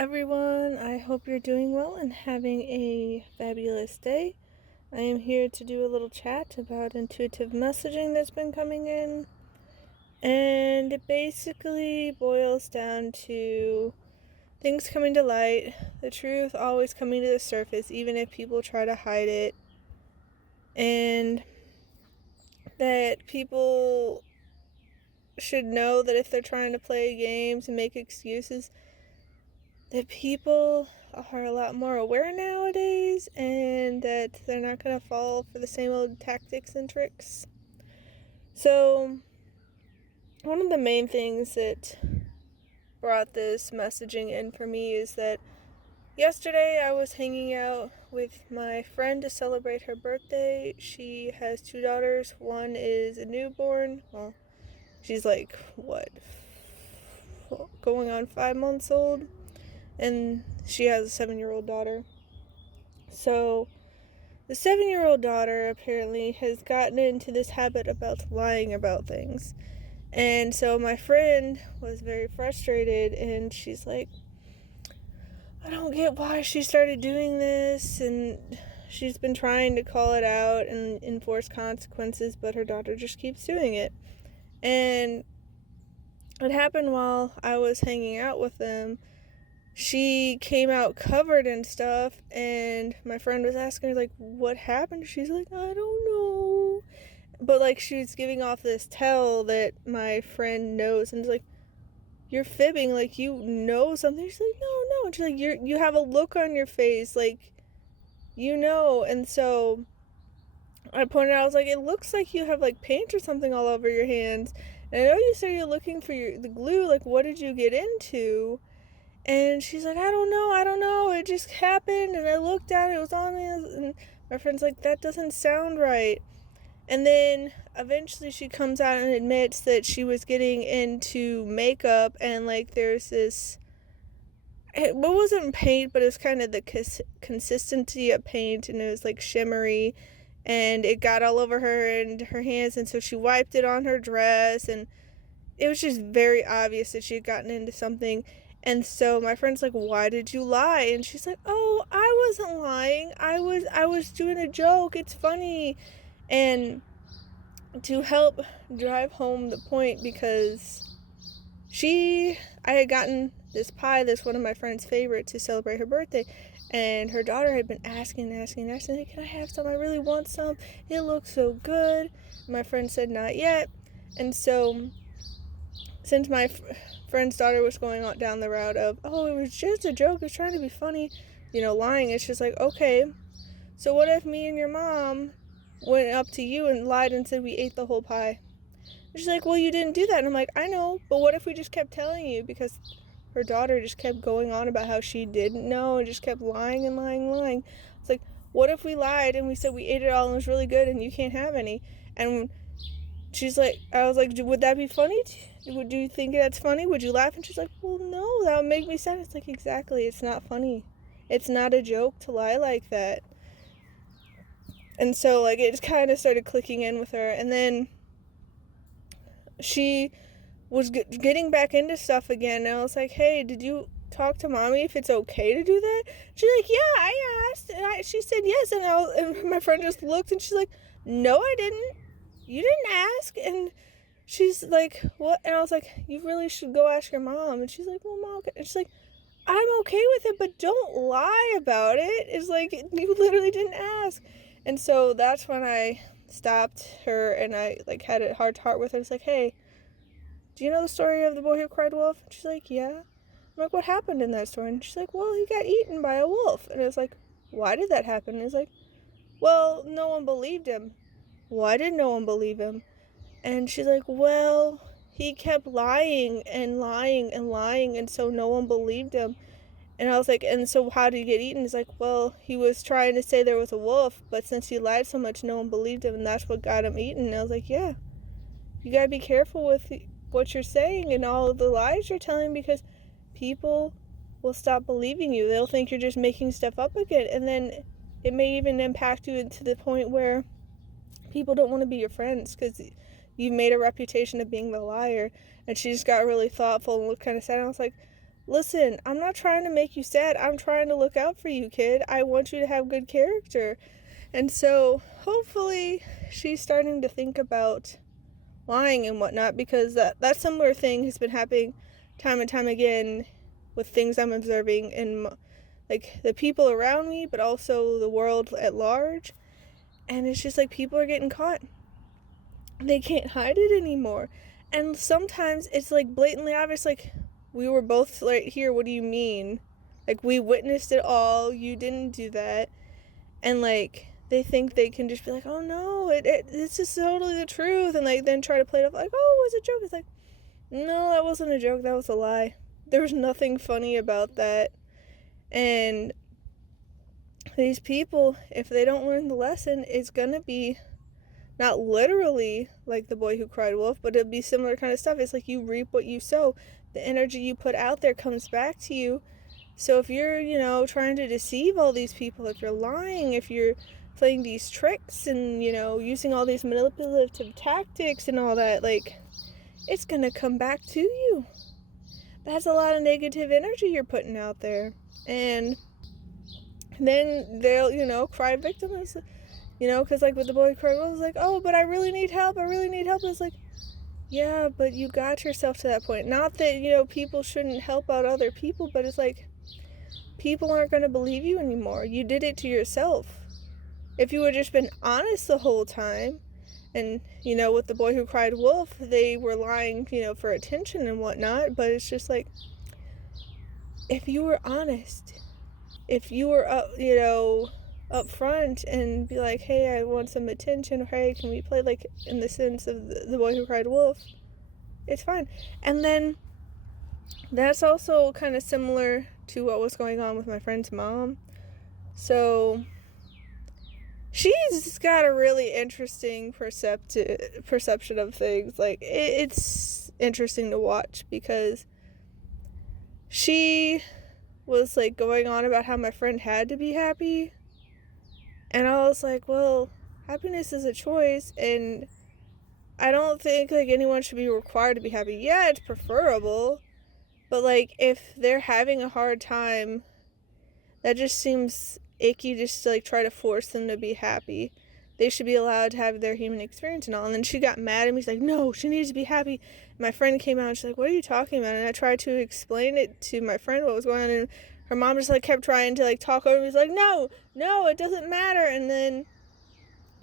everyone. I hope you're doing well and having a fabulous day. I am here to do a little chat about intuitive messaging that's been coming in. And it basically boils down to things coming to light, the truth always coming to the surface, even if people try to hide it. And that people should know that if they're trying to play games and make excuses, that people are a lot more aware nowadays and that they're not going to fall for the same old tactics and tricks. So, one of the main things that brought this messaging in for me is that yesterday I was hanging out with my friend to celebrate her birthday. She has two daughters. One is a newborn. Well, she's like, going on 5 months old. And she has a 7-year-old daughter. So, the 7-year-old daughter apparently has gotten into this habit about lying about things. And so my friend was very frustrated, and she's like, I don't get why she started doing this, and she's been trying to call it out and enforce consequences, but her daughter just keeps doing it. And it happened while I was hanging out with them. She came out covered in stuff, and my friend was asking her, like, what happened? She's like, I don't know. But, like, she's giving off this tell that my friend knows, and it's like, you're fibbing, like, you know something. She's like, no. And she's like, you have a look on your face, like, you know. And so I pointed out, I was like, it looks like you have, like, paint or something all over your hands. And I know you said you're looking for the glue, like, what did you get into? And she's like, I don't know, it just happened, and I looked at it, it was on me, and my friend's like, that doesn't sound right. And then eventually she comes out and admits that she was getting into makeup, and like there's this, it wasn't paint, but it's kind of the consistency of paint, and it was like shimmery, and it got all over her and her hands, and so she wiped it on her dress, and it was just very obvious that she had gotten into something. And so my friend's like, why did you lie? And she's like, oh, I wasn't lying, I was doing a joke, it's funny. And to help drive home the point, because I had gotten this pie that's one of my friend's favorite to celebrate her birthday, and her daughter had been asking, like, can I have some? I really want some, it looks so good. My friend said not yet. And so since my friend's daughter was going on down the route of, oh, it was just a joke, it's trying to be funny, lying, it's just like, okay, so what if me and your mom went up to you and lied and said we ate the whole pie? And she's like, well, you didn't do that. And I'm like, I know, but what if we just kept telling you? Because her daughter just kept going on about how she didn't know and just kept lying and lying. It's like, what if we lied and we said we ate it all and it was really good and you can't have any? And she's like, I was like, would that be funny? Do you think that's funny? Would you laugh? And she's like, well, no, that would make me sad. It's like, exactly, it's not funny. It's not a joke to lie like that. And so, like, it just kind of started clicking in with her. And then she was getting back into stuff again. And I was like, hey, did you talk to mommy if it's okay to do that? She's like, yeah, I asked. And she said yes. And my friend just looked and she's like, no, I didn't. You didn't ask. And she's like, what? And I was like, you really should go ask your mom. And she's like, well, mom. And she's like, I'm okay with it, but don't lie about it. It's like, you literally didn't ask. And so that's when I stopped her and I like had a heart to heart with her. It's like, hey, do you know the story of the boy who cried wolf? And she's like, yeah. I'm like, what happened in that story? And she's like, well, he got eaten by a wolf. And it's like, why did that happen? And it's like, well, no one believed him. Why did no one believe him? And she's like, well, he kept lying and lying and lying, and so no one believed him. And I was like, and so how did he get eaten? He's like, well, he was trying to say there was a wolf, but since he lied so much, no one believed him, and that's what got him eaten. And I was like, yeah, you gotta be careful with what you're saying and all of the lies you're telling, because people will stop believing you. They'll think you're just making stuff up again, and then it may even impact you to the point where people don't want to be your friends because you've made a reputation of being the liar. And she just got really thoughtful and looked kind of sad. And I was like, listen, I'm not trying to make you sad. I'm trying to look out for you, kid. I want you to have good character. And so hopefully she's starting to think about lying and whatnot, because that similar thing has been happening time and time again with things I'm observing in like the people around me, but also the world at large. And it's just like people are getting caught. They can't hide it anymore. And sometimes it's like blatantly obvious, like, we were both right here, what do you mean? Like, we witnessed it all, you didn't do that. And like they think they can just be like, oh no, it's just totally the truth, and like then try to play it off like, oh, it was a joke. It's like, no, that wasn't a joke, that was a lie. There was nothing funny about that. And these people, if they don't learn the lesson, it's gonna be not literally like the boy who cried wolf, but it'll be similar kind of stuff. It's like you reap what you sow. The energy you put out there comes back to you. So if you're, trying to deceive all these people, if you're lying, if you're playing these tricks and, using all these manipulative tactics and all that, like, it's going to come back to you. That's a lot of negative energy you're putting out there. And then they'll, cry victim. Because like with the boy who cried, it was like, oh, but I really need help. It's like, yeah, but you got yourself to that point. Not that, people shouldn't help out other people, but it's like, people aren't going to believe you anymore. You did it to yourself. If you had just been honest the whole time, and, with the boy who cried wolf, they were lying, for attention and whatnot, but it's just like, if you were honest, if you were up front and be like, hey, I want some attention, or hey, can we play, like, in the sense of the boy who cried wolf, it's fine. And then that's also kind of similar to what was going on with my friend's mom. So she's got a really interesting perception of things. Like, it's interesting to watch, because she was like going on about how my friend had to be happy, and I was like, well, happiness is a choice, and I don't think like anyone should be required to be happy. Yeah, it's preferable, but like if they're having a hard time, that just seems icky, just to like try to force them to be happy. They should be allowed to have their human experience and all. And then she got mad at me. She's like, no, she needs to be happy. And my friend came out and she's like, what are you talking about? And I tried to explain it to my friend what was going on, and her mom just like kept trying to like talk over me. She's like, no, it doesn't matter. And then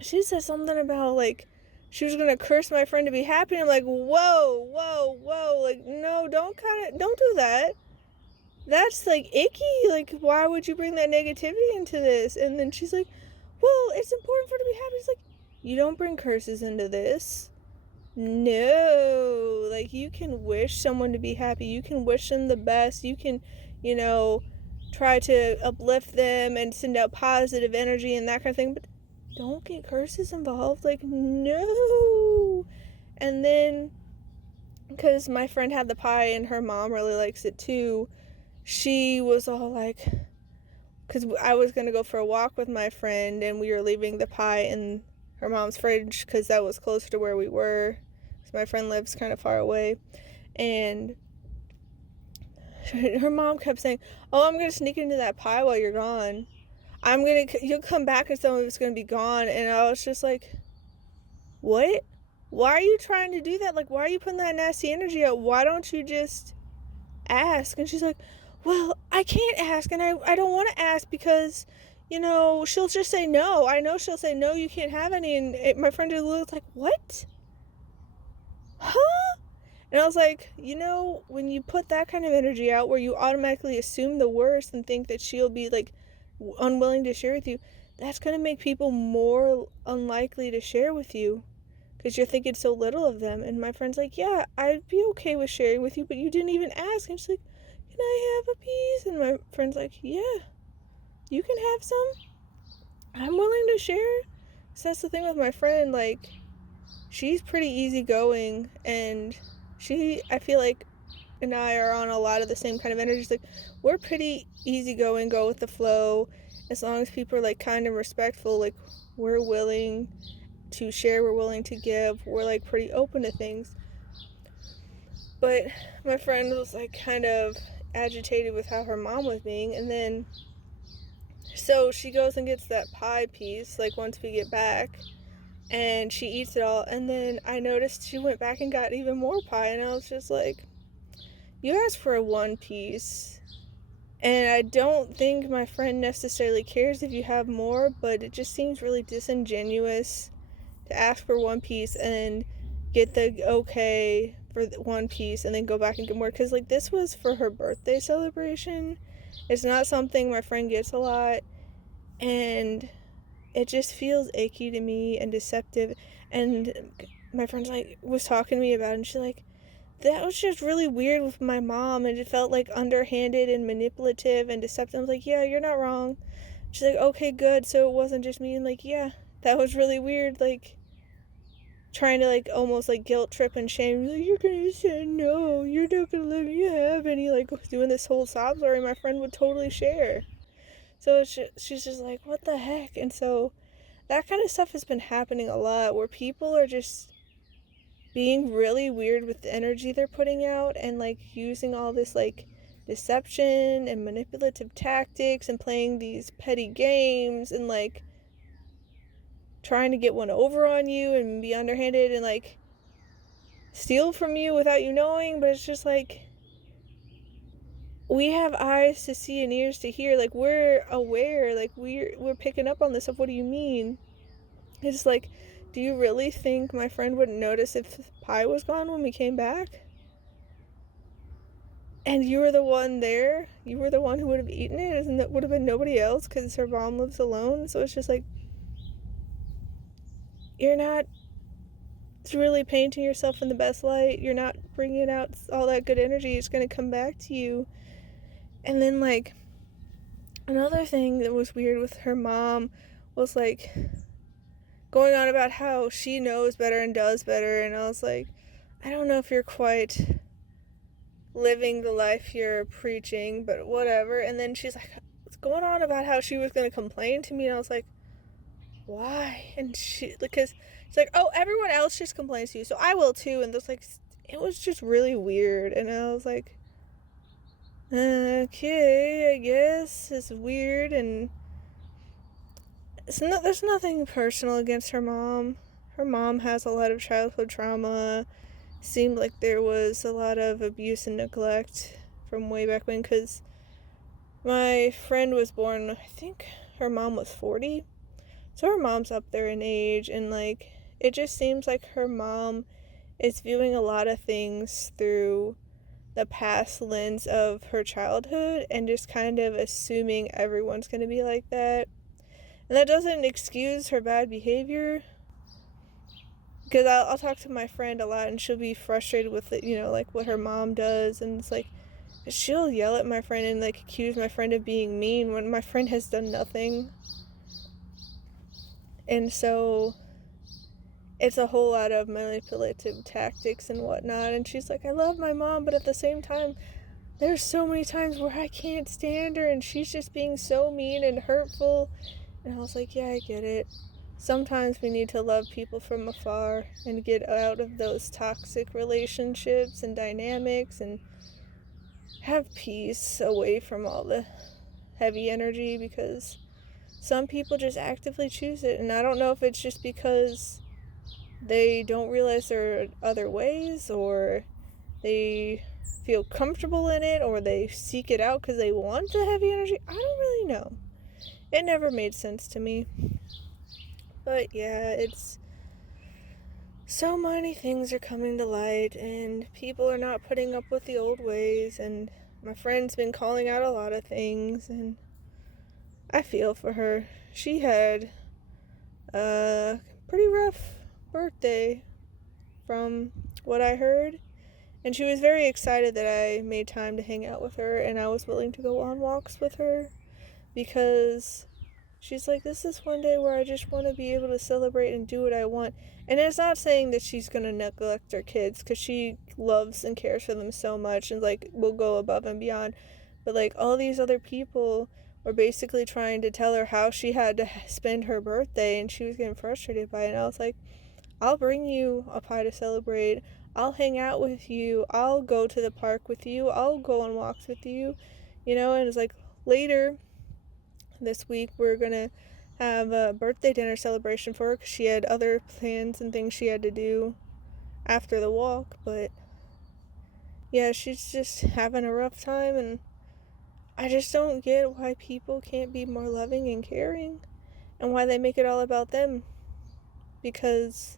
she said something about like she was gonna curse my friend to be happy. And I'm like, whoa, like, no, don't do that. That's like icky. Like, why would you bring that negativity into this? And then she's like, well, it's important for her to be happy. It's like, you don't bring curses into this. No, like, you can wish someone to be happy. You can wish them the best. You can, try to uplift them and send out positive energy and that kind of thing. But don't get curses involved. Like, no. And then, because my friend had the pie and her mom really likes it too, she was all like, because I was going to go for a walk with my friend, and we were leaving the pie in her mom's fridge because that was closer to where we were, because my friend lives kind of far away. And her mom kept saying, oh, I'm going to sneak into that pie while you're gone. You'll come back and some of it's going to be gone. And I was just like, what? Why are you trying to do that? Like, why are you putting that nasty energy out? Why don't you just ask? And she's like, well, I can't ask, and I don't want to ask because, she'll just say no. I know she'll say no, you can't have any. And my friend was like, what? Huh? And I was like, when you put that kind of energy out where you automatically assume the worst and think that she'll be like unwilling to share with you, that's going to make people more unlikely to share with you, because you're thinking so little of them. And my friend's like, yeah, I'd be okay with sharing with you, but you didn't even ask. And she's like, can I have a piece? And my friend's like, yeah, you can have some. I'm willing to share. So that's the thing with my friend. Like, she's pretty easygoing, and I feel like, and I are on a lot of the same kind of energies. Like, we're pretty easygoing, go with the flow. As long as people are like kind and respectful, like, we're willing to share, we're willing to give, we're like pretty open to things. But my friend was like kind of agitated with how her mom was being. And then, so she goes and gets that pie piece, like, once we get back, and she eats it all. And then I noticed she went back and got even more pie, and I was just like, you asked for a one piece. And I don't think my friend necessarily cares if you have more, but it just seems really disingenuous to ask for one piece and get the okay for one piece and then go back and get more. Because, like, this was for her birthday celebration. It's not something my friend gets a lot. And it just feels icky to me and deceptive. And my friend's like, was talking to me about it, and she's like, that was just really weird with my mom, and it felt like underhanded and manipulative and deceptive. I was like, yeah, you're not wrong. She's like, okay, good, so it wasn't just me. And like, yeah, that was really weird, like, trying to, like, almost, like, guilt trip and shame. Like, you're gonna say no, you're not gonna let me have any, like, doing this whole sob story my friend would totally share. So she's just like, what the heck? And so that kind of stuff has been happening a lot, where people are just being really weird with the energy they're putting out, and, like, using all this, like, deception and manipulative tactics and playing these petty games and, like, trying to get one over on you and be underhanded and, like, steal from you without you knowing. But it's just like, we have eyes to see and ears to hear. Like, we're aware, like, we're picking up on this stuff. What do you mean? It's like, do you really think my friend wouldn't notice if pie was gone when we came back? And you were the one there? You were the one who would have eaten it? Isn't that would have been nobody else because her mom lives alone? So it's just like, you're not really painting yourself in the best light. You're not bringing out all that good energy. It's going to come back to you. And then, like, another thing that was weird with her mom was, like, going on about how she knows better and does better. And I was like, I don't know if you're quite living the life you're preaching, but whatever. And then she's like, going on about how she was going to complain to me, and I was like, why? And because she's like, oh, everyone else just complains to you, so I will too. And like, it was just really weird. And I was like, okay, I guess it's weird. And there's nothing personal against her mom. Her mom has a lot of childhood trauma. Seemed like there was a lot of abuse and neglect from way back when, because my friend was born, I think her mom was 40, so her mom's up there in age. And, like, it just seems like her mom is viewing a lot of things through the past lens of her childhood and just kind of assuming everyone's going to be like that. And that doesn't excuse her bad behavior, because I'll talk to my friend a lot, and she'll be frustrated with it, like, what her mom does. And it's like, she'll yell at my friend and, like, accuse my friend of being mean when my friend has done nothing. And so it's a whole lot of manipulative tactics and whatnot. And she's like, I love my mom, but at the same time, there's so many times where I can't stand her and she's just being so mean and hurtful. And I was like, yeah, I get it. Sometimes we need to love people from afar and get out of those toxic relationships and dynamics and have peace away from all the heavy energy, because some people just actively choose it. And I don't know if it's just because they don't realize there are other ways, or they feel comfortable in it, or they seek it out because they want the heavy energy. I don't really know. It never made sense to me. But yeah, it's so many things are coming to light, and people are not putting up with the old ways, and my friend's been calling out a lot of things, and I feel for her. She had a pretty rough birthday from what I heard, and she was very excited that I made time to hang out with her, and I was willing to go on walks with her, because she's like, this is one day where I just want to be able to celebrate and do what I want. And it's not saying that she's going to neglect her kids, because she loves and cares for them so much and, like, will go above and beyond. But, like, all these other people were basically trying to tell her how she had to spend her birthday, and she was getting frustrated by it. And I was like, I'll bring you a pie to celebrate. I'll hang out with you. I'll go to the park with you. I'll go on walks with you. And it's like later this week we're going to have a birthday dinner celebration for her because she had other plans and things she had to do after the walk. But yeah, she's just having a rough time, and I just don't get why people can't be more loving and caring and why they make it all about them, because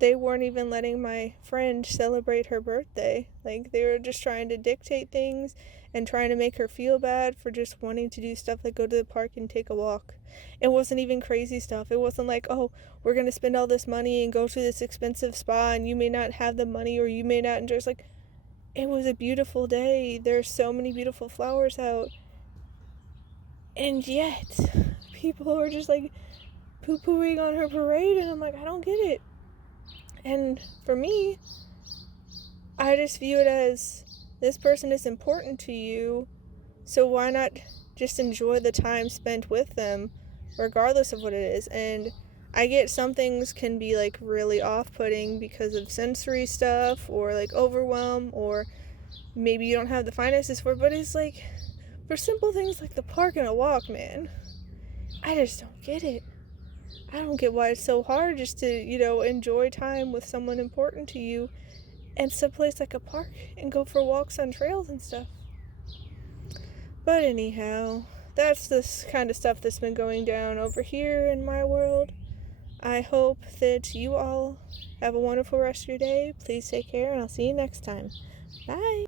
they weren't even letting my friend celebrate her birthday. Like, they were just trying to dictate things and trying to make her feel bad for just wanting to do stuff like go to the park and take a walk. It wasn't even crazy stuff. It wasn't like, oh, we're going to spend all this money and go to this expensive spa and you may not have the money or you may not enjoy. It's like, it was a beautiful day. There's so many beautiful flowers out. And yet, people are just like poo-pooing on her parade, and I'm like, I don't get it. And for me, I just view it as, this person is important to you, so why not just enjoy the time spent with them, regardless of what it is. And I get some things can be like really off-putting because of sensory stuff or like overwhelm, or maybe you don't have the finances for it, but it's like, for simple things like the park and a walk, man, I just don't get it. I don't get why it's so hard just to, enjoy time with someone important to you and someplace like a park and go for walks on trails and stuff. But anyhow, that's this kind of stuff that's been going down over here in my world. I hope that you all have a wonderful rest of your day. Please take care, and I'll see you next time. Bye.